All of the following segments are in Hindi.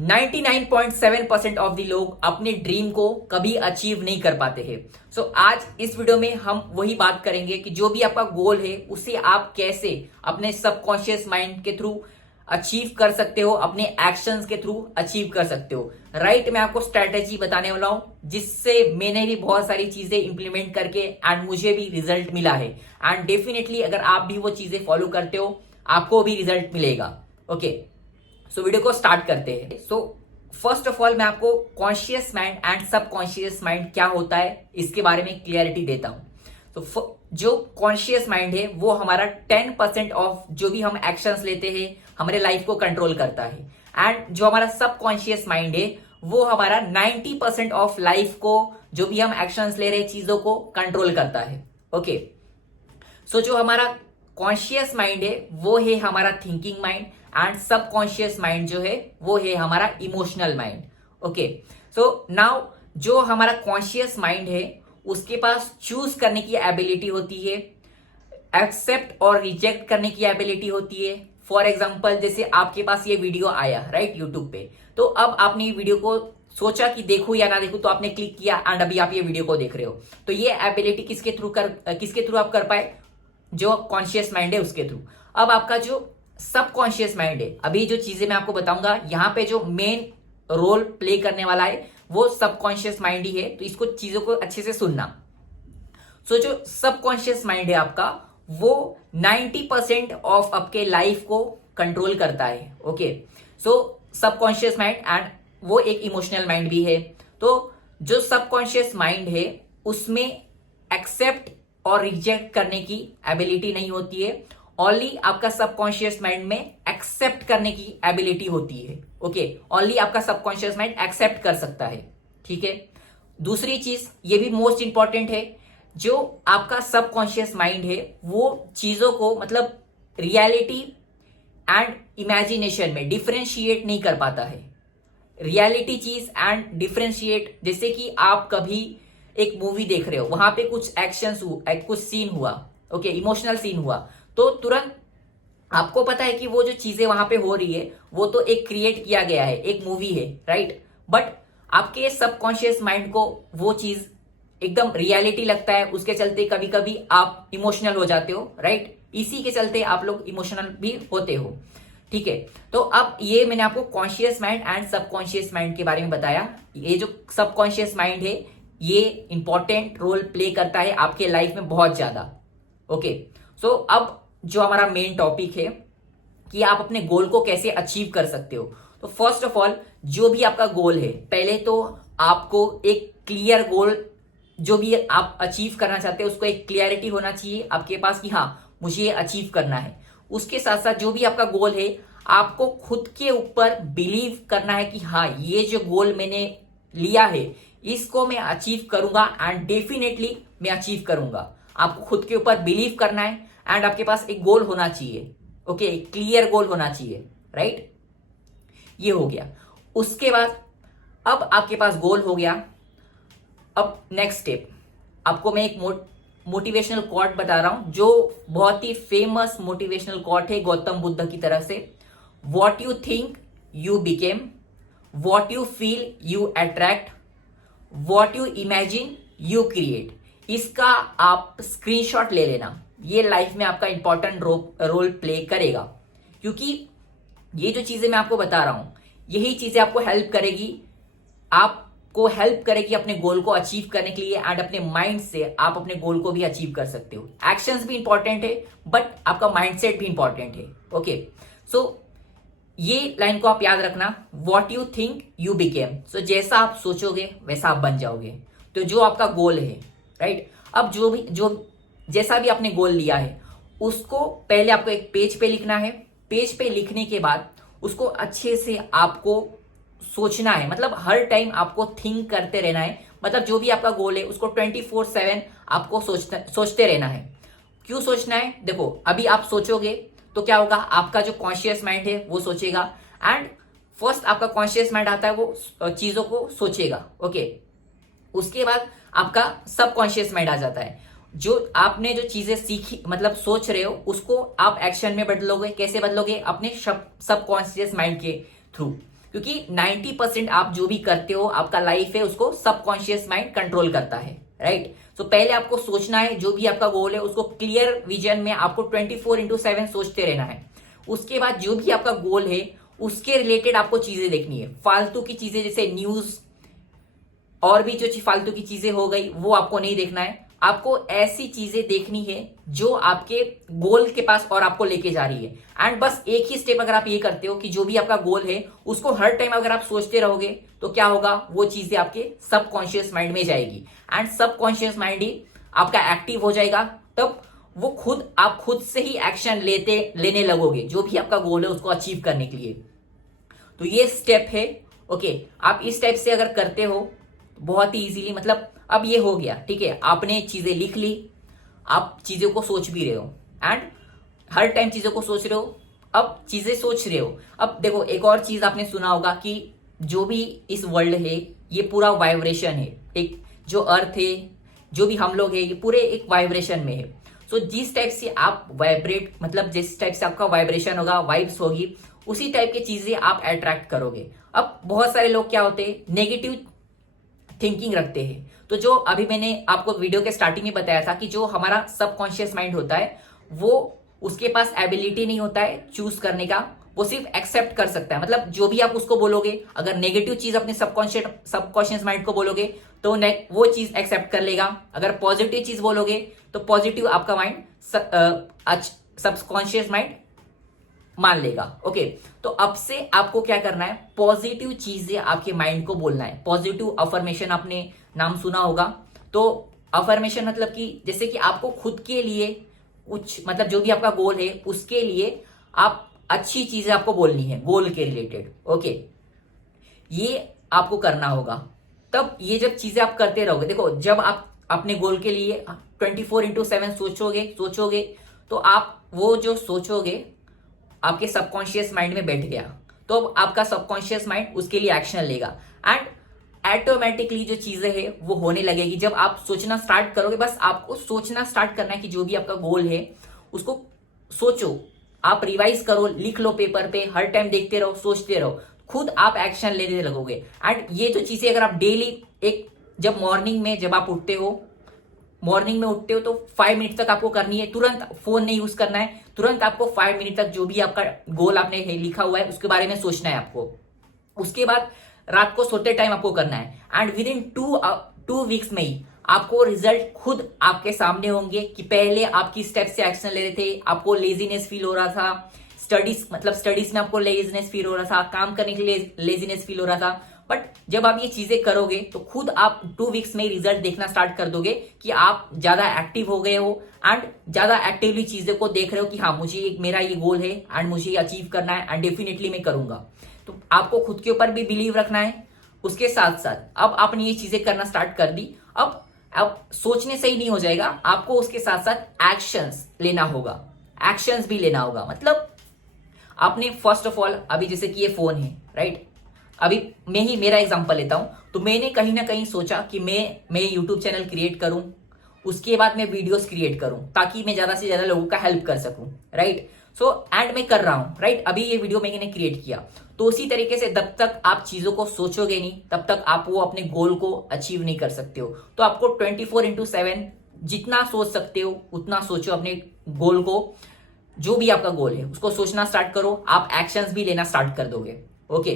99.7% ऑफ द लोग अपने ड्रीम को कभी अचीव नहीं कर पाते हैं। सो आज इस वीडियो में हम वही बात करेंगे कि जो भी आपका गोल है उसे आप कैसे अपने सबकॉन्शियस माइंड के थ्रू अचीव कर सकते हो, अपने एक्शंस के थ्रू अचीव कर सकते हो। राइट, मैं आपको स्ट्रेटेजी बताने वाला हूं जिससे मैंने भी बहुत सारी चीजें इंप्लीमेंट करके एंड मुझे भी रिजल्ट मिला है। एंड डेफिनेटली अगर आप भी वो चीजें फॉलो करते हो आपको भी रिजल्ट मिलेगा। ओके, सो वीडियो को स्टार्ट करते हैं। सो फर्स्ट ऑफ ऑल मैं आपको conscious mind and subconscious mind क्या होता है इसके बारे में क्लियरिटी देता हूं। तो जो कॉन्शियस माइंड है वो हमारा 10% ऑफ जो भी हम एक्शंस लेते हैं हमारे लाइफ को कंट्रोल करता है। एंड जो हमारा सबकॉन्शियस माइंड है वो हमारा 90% ऑफ लाइफ को, जो भी हम एक्शंस ले रहे चीजों को कंट्रोल करता है। ओके, सो जो हमारा कॉन्शियस माइंड है वो है हमारा thinking mind and subconscious mind जो है वो है हमारा emotional mind. Okay, so now जो हमारा कॉन्शियस माइंड है उसके पास चूज करने की एबिलिटी होती है, एक्सेप्ट और रिजेक्ट करने की एबिलिटी होती है। फॉर एग्जाम्पल जैसे आपके पास ये वीडियो आया राइट यूट्यूब पे, तो अब आपने ये वीडियो को सोचा कि देखूं या ना देखूं, तो आपने क्लिक किया एंड अभी आप ये वीडियो को देख रहे हो। तो ये एबिलिटी किसके थ्रू आप कर पाए? जो कॉन्शियस माइंड है उसके थ्रू। अब आपका जो सबकॉन्शियस माइंड है, अभी जो चीजें मैं आपको बताऊंगा यहाँ पे जो मेन रोल प्ले करने वाला है वो सबकॉन्शियस माइंड ही है, तो इसको चीजों को अच्छे से सुनना। सो जो सबकॉन्शियस माइंड है आपका वो 90% ऑफ आपके लाइफ को कंट्रोल करता है। Okay, so subconscious mind and वो एक इमोशनल माइंड भी है। तो जो सबकॉन्शियस माइंड है उसमें एक्सेप्ट और रिजेक्ट करने की एबिलिटी नहीं होती है, ओनली आपका सबकॉन्शियस माइंड में एक्सेप्ट करने की एबिलिटी होती है। ओके, ओनली आपका सबकॉन्शियस माइंड एक्सेप्ट कर सकता है। ठीक है, दूसरी चीज ये भी मोस्ट इंपॉर्टेंट है, जो आपका सबकॉन्शियस माइंड है वो चीजों को मतलब रियलिटी एंड इमेजिनेशन में डिफरेंशिएट नहीं कर पाता है। रियलिटी चीज एंड डिफरेंशिएट, जैसे कि आप कभी एक मूवी देख रहे हो, वहां पे कुछ एक्शंस कुछ सीन हुआ, ओके, इमोशनल सीन हुआ, तो तुरंत आपको पता है कि वो जो चीजें वहां पे हो रही है वो तो एक क्रिएट किया गया है, एक मूवी है राइट, बट आपके सबकॉन्शियस माइंड को वो चीज एकदम रियलिटी लगता है। उसके चलते कभी कभी आप इमोशनल हो जाते हो राइट, इसी के चलते आप लोग इमोशनल भी होते हो। ठीक है, तो अब ये मैंने आपको conscious mind and subconscious mind के बारे में बताया। ये जो सबकॉन्शियस माइंड है ये इंपॉर्टेंट रोल प्ले करता है आपके लाइफ में बहुत ज्यादा। ओके, सो अब जो हमारा मेन टॉपिक है कि आप अपने गोल को कैसे अचीव कर सकते हो। तो फर्स्ट ऑफ ऑल जो भी आपका गोल है, पहले तो आपको एक क्लियर गोल जो भी आप अचीव करना चाहते हैं उसको एक क्लियरिटी होना चाहिए आपके पास कि हाँ मुझे ये अचीव करना है। उसके साथ साथ जो भी आपका गोल है आपको खुद के ऊपर बिलीव करना है कि हाँ ये जो गोल मैंने लिया है इसको मैं अचीव करूंगा एंड डेफिनेटली मैं अचीव करूंगा। आपको खुद के ऊपर बिलीव करना है एंड आपके पास एक गोल होना चाहिए। ओके, एक क्लियर गोल होना चाहिए राइट, ये हो गया। उसके बाद अब आपके पास गोल हो गया, अब नेक्स्ट स्टेप आपको मैं एक मोटिवेशनल कोट बता रहा हूं जो बहुत ही फेमस मोटिवेशनल कोट है गौतम बुद्ध की तरफ से। What you think you became, what you feel you attract, what you imagine you create. इसका आप स्क्रीनशॉट ले लेना, ये लाइफ में आपका इंपॉर्टेंट रोल प्ले करेगा, क्योंकि ये जो चीजें मैं आपको बता रहा हूं यही चीजें आपको हेल्प करेगी, आपको हेल्प करेगी अपने गोल को अचीव करने के लिए एंड अपने माइंड से आप अपने गोल को भी अचीव कर सकते हो। एक्शंस भी इंपॉर्टेंट है बट आपका माइंडसेट भी इंपॉर्टेंट है। ओके, सो ये लाइन को आप याद रखना, what you think you became. So जैसा आप सोचोगे वैसा आप बन जाओगे। तो जो आपका गोल है राइट, अब जो जैसा भी आपने गोल लिया है उसको पहले आपको एक पेज पे लिखना है। पेज पे लिखने के बाद उसको अच्छे से आपको सोचना है, मतलब हर टाइम आपको थिंक करते रहना है। मतलब जो भी आपका गोल है उसको 24/7 आपको सोचते रहना है। क्यों सोचना है? देखो अभी आप सोचोगे तो क्या होगा, आपका जो कॉन्शियस माइंड है वो सोचेगा एंड फर्स्ट आपका कॉन्शियस माइंड आता है वो चीजों को सोचेगा। ओके, उसके बाद आपका सबकॉन्शियस माइंड आ जाता है, जो आपने जो चीजें सीखी मतलब सोच रहे हो उसको आप एक्शन में बदलोगे। कैसे बदलोगे? अपने सबकॉन्शियस माइंड के थ्रू। क्योंकि 90% आप जो भी करते हो, आपका लाइफ है, उसको सबकॉन्शियस माइंड कंट्रोल करता है, राइट। तो पहले आपको सोचना है, जो भी आपका गोल है उसको क्लियर विजन में आपको 24/7 सोचते रहना है। उसके बाद जो भी आपका गोल है उसके रिलेटेड आपको चीजें देखनी है। फालतू की चीजें जैसे न्यूज और भी जो फालतू की चीजें हो गई वो आपको नहीं देखना है। आपको ऐसी चीजें देखनी है जो आपके गोल के पास और आपको लेके जा रही है। एंड बस एक ही स्टेप अगर आप ये करते हो कि जो भी आपका गोल है उसको हर टाइम अगर आप सोचते रहोगे तो क्या होगा, वो चीजें आपके सबकॉन्शियस माइंड में जाएगी एंड सबकॉन्शियस माइंड ही आपका एक्टिव हो जाएगा। तब वो आप खुद से ही एक्शन लेने लगोगे जो भी आपका गोल है उसको अचीव करने के लिए। तो ये स्टेप है। ओके, आप इस टाइप से अगर करते हो बहुत ही इजीली, मतलब अब ये हो गया, ठीक है, आपने चीजें लिख ली, आप चीजों को सोच भी रहे हो एंड हर टाइम चीजों को सोच रहे हो, अब चीजें सोच रहे हो। अब देखो एक और चीज आपने सुना होगा कि जो भी इस वर्ल्ड है ये पूरा वाइब्रेशन है। एक जो अर्थ है, जो भी हम लोग है, ये पूरे एक वाइब्रेशन में है। सो जिस टाइप से आप वाइब्रेट, मतलब जिस टाइप से आपका वाइब्रेशन होगा, वाइब्स होगी, उसी टाइप की चीजें आप अट्रैक्ट करोगे। अब बहुत सारे लोग क्या होते हैं, नेगेटिव थिंकिंग रखते हैं। तो जो अभी मैंने आपको वीडियो के स्टार्टिंग में बताया था कि जो हमारा सबकॉन्शियस माइंड होता है वो उसके पास एबिलिटी नहीं होता है चूज करने का, वो सिर्फ एक्सेप्ट कर सकता है। मतलब जो भी आप उसको बोलोगे, अगर नेगेटिव चीज अपने सबकॉन्शियस माइंड को बोलोगे तो वो चीज एक्सेप्ट कर लेगा। अगर पॉजिटिव चीज बोलोगे तो पॉजिटिव आपका माइंड सबकॉन्शियस माइंड मान लेगा। ओके, तो अब से आपको क्या करना है, पॉजिटिव चीजें आपके माइंड को बोलना है। पॉजिटिव अफर्मेशन आपने नाम सुना होगा। तो अफर्मेशन मतलब कि जैसे कि आपको खुद के लिए कुछ, मतलब जो भी आपका गोल है उसके लिए आप अच्छी चीजें आपको बोलनी है गोल के रिलेटेड। ओके, ये आपको करना होगा। तब ये जब चीजें आप करते रहोगे, देखो जब आप अपने गोल के लिए 24/7 सोचोगे तो आप वो जो सोचोगे आपके सबकॉन्शियस माइंड में बैठ गया, तो अब आपका सबकॉन्शियस माइंड उसके लिए एक्शन लेगा एंड ऑटोमेटिकली जो चीजें हैं वो होने लगेगी। जब आप सोचना स्टार्ट करोगे, बस आपको सोचना स्टार्ट करना है कि जो भी आपका गोल है उसको सोचो, आप रिवाइज करो, लिख लो पेपर पे, हर टाइम देखते रहो, सोचते रहो, खुद आप एक्शन लेने लगोगे। एंड ये जो चीजें अगर आप डेली एक, जब मॉर्निंग में जब आप उठते हो, मॉर्निंग में उठते हो तो 5 मिनट तक आपको करनी है। तुरंत फोन नहीं यूज करना है, तुरंत आपको 5 मिनट तक जो भी आपका गोल आपने लिखा हुआ है उसके बारे में सोचना है आपको। उसके बाद रात को सोते टाइम आपको करना है एंड विद इन 2 वीक्स में ही आपको रिजल्ट खुद आपके सामने होंगे कि पहले आप किस स्टेप से एक्शन ले रहे थे, आपको लेजीनेस फील हो रहा था, स्टडीज में आपको लेजीनेस फील हो रहा था, काम करने के लिए लेजीनेस फील हो रहा था। बट जब आप ये चीजें करोगे तो खुद आप 2 वीक्स में रिजल्ट देखना स्टार्ट कर दोगे कि आप ज्यादा एक्टिव हो गए हो एंड ज्यादा एक्टिवली चीजें को देख रहे हो कि हाँ मुझे मेरा ये गोल है एंड मुझे ये अचीव करना है एंड डेफिनेटली मैं करूंगा। तो आपको खुद के ऊपर भी बिलीव रखना है। उसके साथ साथ अब आपने ये चीजें करना स्टार्ट कर दी, अब सोचने से ही नहीं हो जाएगा, आपको उसके साथ साथ एक्शंस लेना होगा, एक्शंस भी लेना होगा। मतलब आपने फर्स्ट ऑफ ऑल, अभी जैसे कि ये फोन है, राइट, अभी मैं ही मेरा एग्जांपल लेता हूं, तो मैंने कहीं ना कहीं सोचा कि मैं यूट्यूब चैनल क्रिएट करूं, उसके बाद मैं वीडियोस क्रिएट करूं ताकि मैं ज्यादा से ज्यादा लोगों का हेल्प कर सकूं, राइट। सो एंड मैं कर रहा हूं, राइट, अभी ये वीडियो मैंने क्रिएट किया। तो उसी तरीके से जब तक आप चीजों को सोचोगे नहीं तब तक आप वो अपने गोल को अचीव नहीं कर सकते हो। तो आपको 24/7 जितना सोच सकते हो उतना सोचो अपने गोल को, जो भी आपका गोल है उसको सोचना स्टार्ट करो, आप एक्शंस भी लेना स्टार्ट कर दोगे। ओके,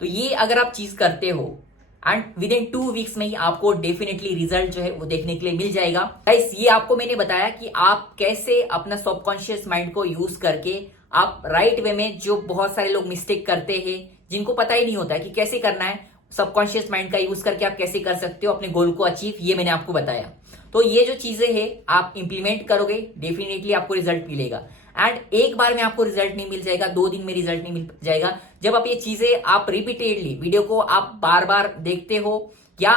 तो ये अगर आप चीज करते हो एंड विद इन 2 वीक्स में ही आपको डेफिनेटली रिजल्ट जो है वो देखने के लिए मिल जाएगा। गाइस, ये आपको मैंने बताया कि आप कैसे अपना सबकॉन्शियस माइंड को यूज करके आप राइट वे में, जो बहुत सारे लोग मिस्टेक करते हैं जिनको पता ही नहीं होता है कि कैसे करना है, सबकॉन्शियस माइंड का यूज करके आप कैसे कर सकते हो अपने गोल को अचीव, ये मैंने आपको बताया। तो ये जो चीजें हैं आप इंप्लीमेंट करोगे, डेफिनेटली आपको रिजल्ट मिलेगा। एंड एक बार में आपको रिजल्ट नहीं मिल जाएगा, 2 दिन में रिजल्ट नहीं मिल जाएगा। जब आप ये चीजें आप रिपीटेडली वीडियो को आप बार बार देखते हो या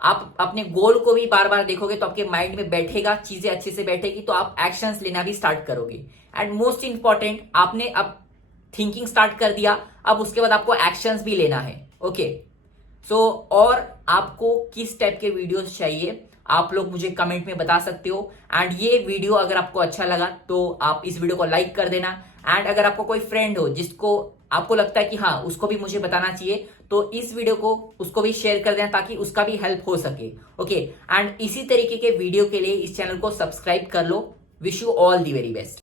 आप अपने गोल को भी बार बार देखोगे तो आपके माइंड में बैठेगा, चीजें अच्छे से बैठेगी, तो आप एक्शंस लेना भी स्टार्ट करोगे। एंड मोस्ट इंपॉर्टेंट, आपने अब थिंकिंग स्टार्ट कर दिया, अब उसके बाद आपको एक्शंस भी लेना है। ओके, सो और आपको किस टाइप के वीडियोस चाहिए आप लोग मुझे कमेंट में बता सकते हो। एंड ये वीडियो अगर आपको अच्छा लगा तो आप इस वीडियो को लाइक कर देना। एंड अगर आपको कोई फ्रेंड हो जिसको आपको लगता है कि हाँ उसको भी मुझे बताना चाहिए, तो इस वीडियो को उसको भी शेयर कर देना ताकि उसका भी हेल्प हो सके। ओके, एंड इसी तरीके के वीडियो के लिए इस चैनल को सब्सक्राइब कर लो। Wish you all the very best.